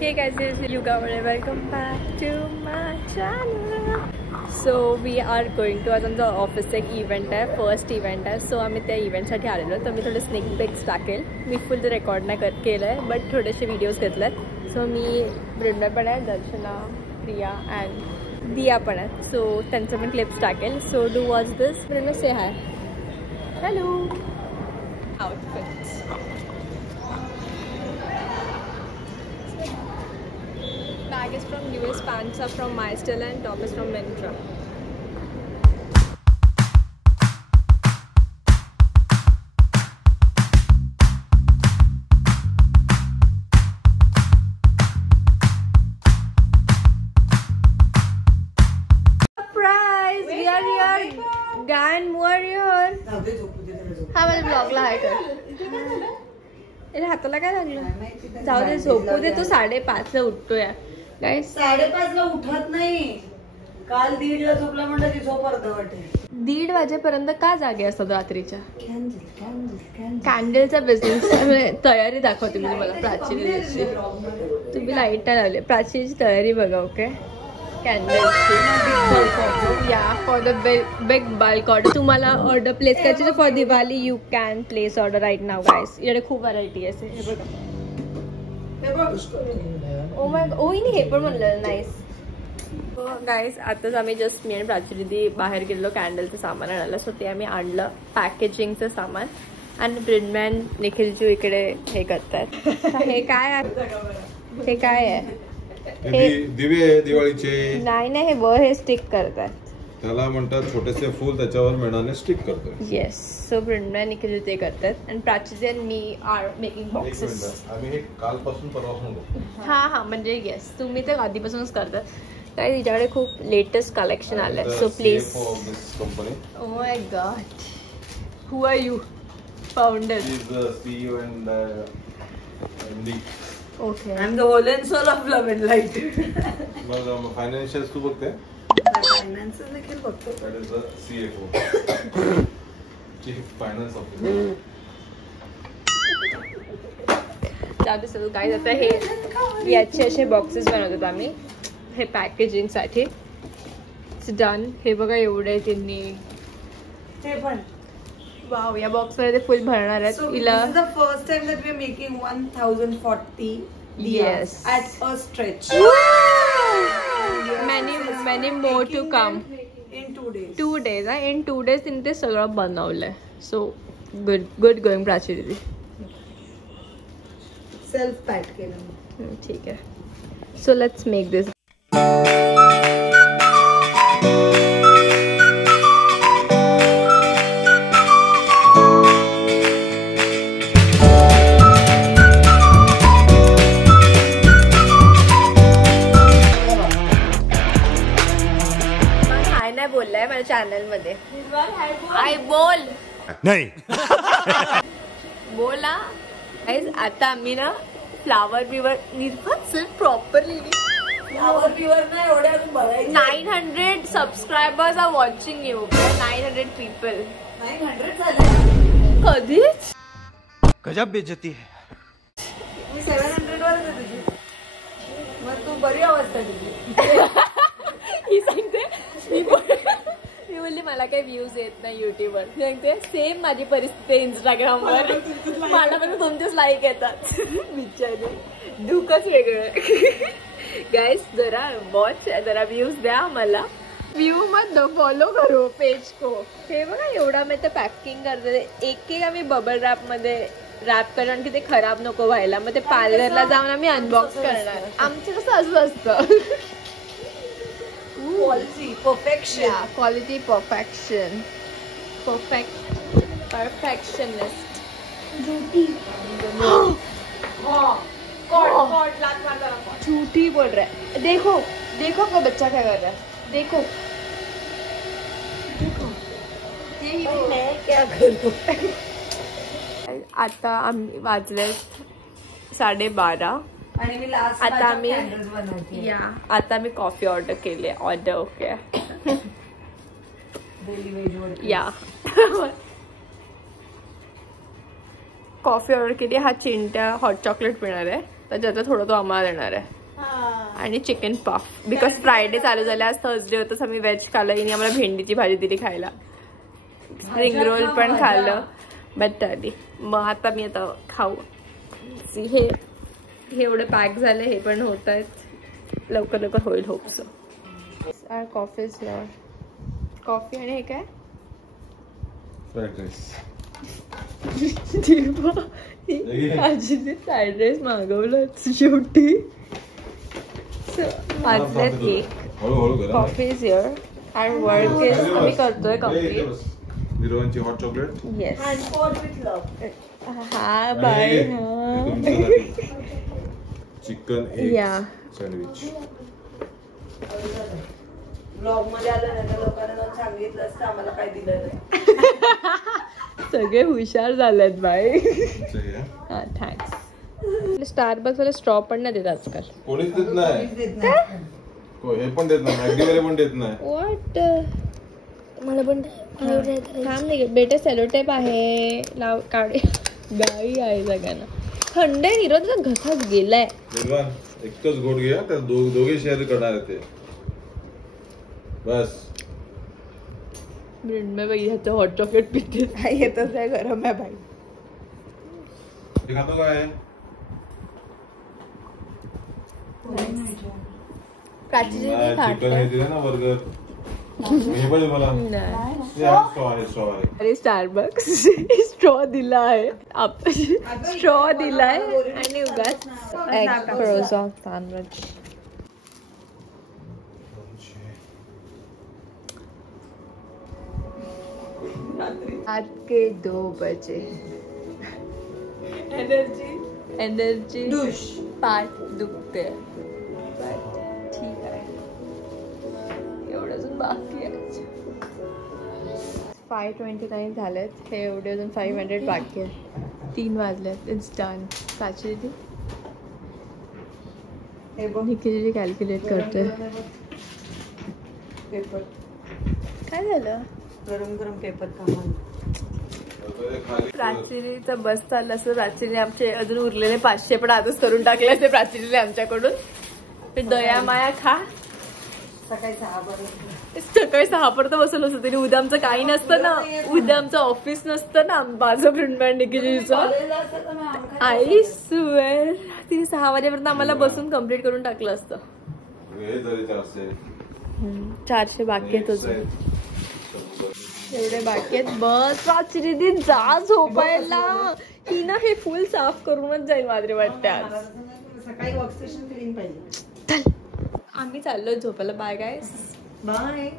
Hey guys, this is Yuga. Welcome back to my channel. So we are going to आज आमचा ऑफिसचा एक event आहे, first event आहे. सो आम्ही त्या इव्हेंटसाठी आलेलो. तर मी थोडे स्नेक पिक्स टाकेल. मी फुल रेकॉर्ड नाही केलं आहे, बट थोडेसे व्हिडिओज घेतले आहेत. सो मी वृंदा पण आहे, दर्शना, प्रिया अँड दिया पण आहे. सो त्यांचं पण क्लिप्स टाकेल. So do watch this. Vrinda say high. Hello. Outfits. Bag is from US, pants are from MyStyle and top is from Myntra. Surprise! We are here. Gan warrior. हा माझ्या ब्लॉगला हाय कर. अरे हाताला काय लागलं? जाऊ दे, झोपू दे. तू 5:30 ला उठतोय. गाइस 5:30 ला उठत नाही. काल 1:30 ला झोपला म्हणलं ती झोप अर्धवट आहे. 1:30 वाजेपर्यंत का जागे असतात रात्रीच्या? कॅन्डलचा बिझनेस तयारी दाखवते मी तुम्हाला. प्राचीची तुम्ही लाईट नाही लावले. प्राचीची तयारी बघा. ओके, कॅन्डलची या for the big bulk order. तुम्हाला ऑर्डर प्लेस करायची तर for Diwali you can place order right now guys. इकडे खूप व्हरायटी आहे. हे बघा. ओ माय हे पण म्हणलं नाईस. गाईज आताच आम्ही जस्ट मी आणि प्राची दिदी बाहेर गेलो कॅन्डलचं सामान आणायला. सो ते आम्ही आणलं, पॅकेजिंगचं सामान. आणि ब्रिडमॅन निखिलजू इकडे हे करतात. हे काय आहे? हे काय आहे? हे दिवे दिवाळीचे. नाही हे वर हे स्टिक करतात. त्याला म्हणतात छोटेसे फूल, त्याच्यावर मेणाने स्टिक करतो. येस. सो ब्रिडमॅन निखिलजू ते करतात. आणि प्राची आणि मी आर मेकिंग बॉक्सेस. आम्ही हे कालपासून परवापासून करतो. हा म्हणजे येस, तुम्ही तर आधीपासूनच करतात. काय तिच्याकडे खूप लेटेस्ट कलेक्शन आलंय. So please. Oh my God, who are you? Founder. CEO and MD. ओके. I'm the whole and soul of Love and Light. मग फायनान्शियल्स तू बघते? फायनान्स देखील बघतो. That is the CFO. Chief Finance Officer. त्याबद्दल काय आता हे याचे असे बॉक्सेस बनवतात आम्ही हे पॅकेजिंग साठी. It's done. हे बघा एवढे त्यांनी. ते पण वाव. या बॉक्स मध्ये ते फुल भरणार आहेत. हिला the first time that we are making 1040 Yes. at a stretch. Many more to come. In 2 days. 2 days. In 2 days तिने ते सगळं बनवलंय. सो गुड गोइंग प्राची दीदी. सेल्फ पॅक केलं. ठीक आहे. सो लेट्स मेक दिस. बोललाय माझ्या चॅनल मध्ये. आय बोल नाही बोला. आता आम्ही ना फ्लावर बिवर निर्भर प्रॉपरली. फ्लावर बिवर नाही एवढ्या अजून बघायचं. 900 subscribers are watching you. 900 people. 900 झालं कधीच. गजब बेइज्जती है. मी 700 वरच आहे तुझी. मग तू बरी अवस्था तुझी. ही सांगते मी बोलली मला काही व्ह्यूज येत नाही युट्यूबवर. सांगते सेम माझी परिस्थिती आहे इंस्टाग्रामवर. मला पण तुमचेच लाईक येतात. बिचारे दुःखच वेगळं. गाइस जरा वॉच, जरा व्ह्यूज द्या मला. व्यू मत दो, फॉलो करो पेज को. हे बघा एवढा मी तर पॅकिंग करते. एक आम्ही बबल रॅप मध्ये रॅप करणार की ते खराब नको व्हायला. मग ते पार्लरला जाऊन आम्ही अनबॉक्स करणार. आमचं कसं असं असतं. Quality perfection. Quality perfection. Perfectionist. झूठी बोल रहा है. देखो देखो को बच्चा क्या कर रहा है. देखो मैं क्या करूं. आता आम्ही वाजले 12:30. आणि मी लास्ट आता आम्ही बनवते. आता मी कॉफी ऑर्डर केली. Order okay. या कॉफी ऑर्डर केली. हा चिंट्या हॉट चॉकलेट पिणार आहे. त्याच्यात थोडं तो आम्हाला देणार आहे. आणि चिकन पफ बिकॉज फ्रायडे चालू झाले, आज थर्सडे होतं, आम्ही व्हेज खाल्लं. हिने आम्हाला भेंडीची भाजी दिली खायला, स्प्रिंग रोल पण खाल्लं. बट मग आता मी आता खाऊ. हे एवढे पॅक झाले, हे पण होत आहेत, लवकर लवकर होईल होप्स. कॉफी कॉफी आणि हे काय फ्राईड राईस. आजीने फ्राईड राईस मागवलं शेवटी. वाजलेत एक. Coffee is here and work is आम्ही करतोय कम्प्लीट. विरोची hot chocolate. Yes. And for with love. हा बाय. चिकन या सँडविच. ब्लॉग मध्ये आलं नाही तर लोकांना जाऊन सांगितलं असतं आम्हाला काय दिलं नाही. सगळे हुशार झालेत बाय. हे हा थँक्स. स्टारबक्स वाले स्ट्रॉ पण नाही देत आजकाल. कोणीच देत नाही. देत नाही. हे पण देत नाही, मॅगडी वाले पण देत नाही. व्हॉट. मला पण काम नाही बेटे. सेलोटेप आहे, लाव काढे. गाई आहे सगळ्यांना. थंड आहे निरोध, घसाच गेलाय. एकच घोट घ्या, त्या दोघे शेअर करणार आहे ते बस. मैं भाई ह्याचं हॉट चॉकलेट पिते. येतच आहे गरम आहे भाई. हे खातो काय? चिकन हे दिलं ना बर्गर. हे पण मला अरे स्टारबक्स स्ट्रॉ दिला आहे, स्ट्रॉ दिलाय आणि उगाच एग फ्रोझन सँडविच. रात के 2 बजे. एनर्जी पाठ दुखते. ठीक आहे, एवढं अजून बाकी आहे. 5:29 झालेत. हे एवढे अजून 500 बाकी आहेत. 3 वाजलेत. It's done. Prachi Nikhil calculate करतोय. पेपर काय झालं? गरम गरम पेपर कामाला. प्राचीचा बस चालला असं. प्राचीने आमचे अजून उरलेले 500 पण आजच करून टाकले असते प्राचीने आमच्याकडून. दया माया खा. सकाळी 6 पर्यंत बसवलं असतं तरी. उद्या आमचं काही नसतं ना, उद्या आमचं ऑफिस नसतं ना, माझं प्रिंटमॅन निकिजीचं. आई स्वेअर तिने 6 वाजेपर्यंत आम्हाला बसून कम्प्लीट करून टाकलं असतं. 400 बाकी आहेत अजून. एवढे बाकी आहेत. बस प्राची दी जा झोपायला. ही ना हे फुल साफ करूनच जाईल माझे वाटते आज. सकाळी वर्कस्टेशन क्लीन पाहिजे. आम्ही चाललोय झोपायला. बाय गाईस. बाय.